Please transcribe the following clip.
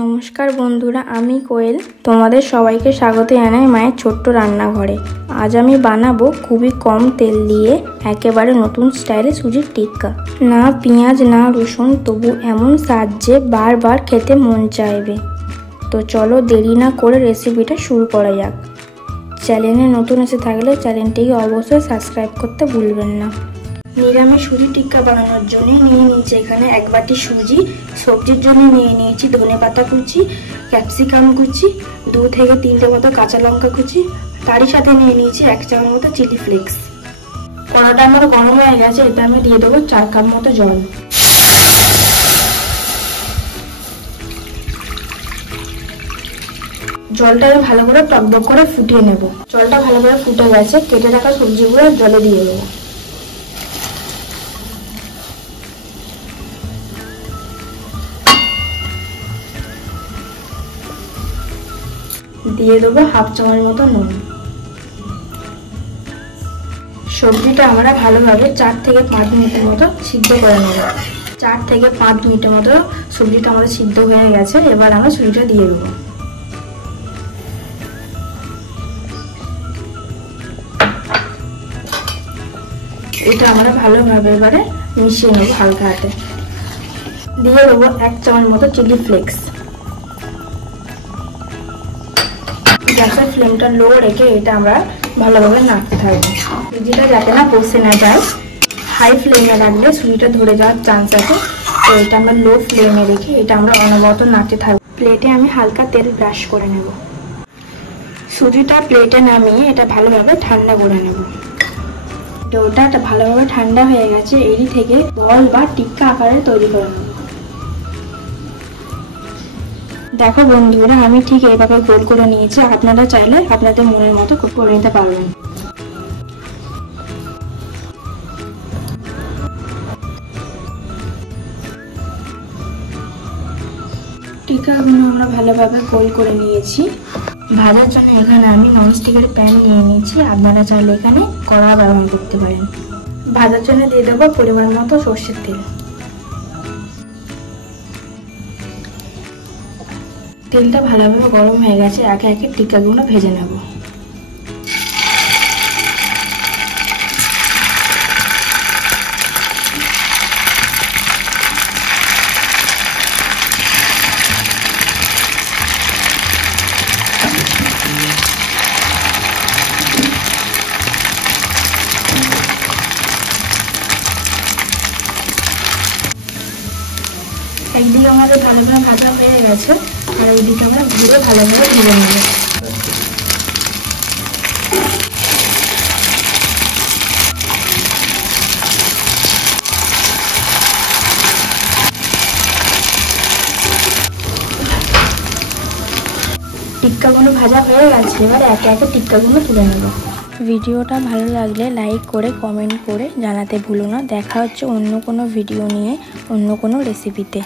নমস্কার বন্ধুরা, আমি কোয়েল। তোমাদের সবাইকে স্বাগত জানাই মায়ের ছোট্ট রান্নাঘরে। আজ আমি বানাবো খুবই কম তেল দিয়ে একেবারে নতুন স্টাইলে সুজির টিক্কা। না পেঁয়াজ না রসুন, তবু এমন স্বাদ যে বারবার খেতে মন চাইবে। তো চলো দেরি না করে রেসিপিটা শুরু করা যাক। চ্যানেলে নতুন এসে থাকলে চ্যানেলটিকে অবশ্যই সাবস্ক্রাইব করতে ভুলবেন না। নিরামিষ সুজি টিক্কা বানানোর জন্য নিয়ে নিয়েছি এখানে 1 বাটি সুজি। সবজির জন্য নিয়ে নিয়েছি ধনেপাতা কুচি, ক্যাপসিকাম কুচি, 2 থেকে 3টে মতো কাঁচা লঙ্কা কুচি। তারই সাথে নিয়ে নিয়েছি 1 চামচ মতো চিলি ফ্লেক্স। কড়াটা আমার গরম হয়ে গেছে, এতে আমি দিয়ে দেবো 4 কাপ মতো জল। জলটা আমি ভালো করে টকবক করে ফুটিয়ে নেব। জলটা ভালো করে ফুটে গেছে, কেটে রাখা সবজিগুলো জলে দিয়ে দেবো। দিয়ে দেবো 1/2 চামচ মতো নুন। সবজিটা আমরা ভালোভাবে 4 থেকে 5 মিনিটের মতো সিদ্ধ করে নেব। 4 থেকে 5 মিনিটের মতো সবজিটা আমাদের সিদ্ধ হয়ে গেছে। এবার আমরা সুজিটা দিয়ে দেবো। এটা আমরা ভালোভাবে এবারে মিশিয়ে নেব হালকা হাতে। দিয়ে দেবো 1 চামচ মতো চিলি ফ্লেক্স। গ্যাসের ফ্লেমটা লো রেখে এটা আমরা ভালোভাবে নাড়তে থাকবো। সুজিটা যাতে না বসে না যায়, হাই ফ্লেমে রাখলে সুজিটা ধরে যাওয়ার চান্স আছে। তো এটা আমরা লো ফ্লেমে রেখে এটা আমরা অনবরত নাড়তে থাকবো। প্লেটে আমি হালকা তেল ব্রাশ করে নেব। সুজিটা প্লেটে নামিয়ে এটা ভালোভাবে ঠান্ডা করে নেব। ডোটা ভালোভাবে ঠান্ডা হয়ে গেছে, এরই থেকে বল বা টিক্কা আকারে তৈরি করে নেব। দেখো বন্ধুরা, আমি ঠিক এইভাবে গোল করে নিয়েছি। আপনারা চাইলে আপনাদের মনের মতো করে নিতে পারবেন। টিক্কাগুলো আমরা ভালোভাবে গোল করে নিয়েছি। ভাজার জন্য এখানে আমি ননস্টিকের প্যান নিয়ে নিয়েছি। আপনারা চাইলে এখানে কড়া ব্যবহার করতে পারেন। ভাজার জন্য দিয়ে দেবো পরিমাণ মতো সর্ষের তেল। তেলটা ভালোভাবে গরম হয়ে গেছে, একে একে টিক্কাগুলো ভেজে নেব। একদিকে আমাদের ভালোভাবে ভাজা হয়ে গেছে, আর এইদিকে আমরা ঘুরে ভালোভাবে ভেজে নেব। টিক্কাগুলো ভাজা হয়ে গেছে, এবার একে একে টিক্কাগুলো তুলে নেব। ভিডিওটা ভালো লাগলে লাইক করে কমেন্ট করে জানাতে ভুলো না। দেখা হচ্ছে অন্য কোনো ভিডিও নিয়ে, অন্য কোনো রেসিপিতে।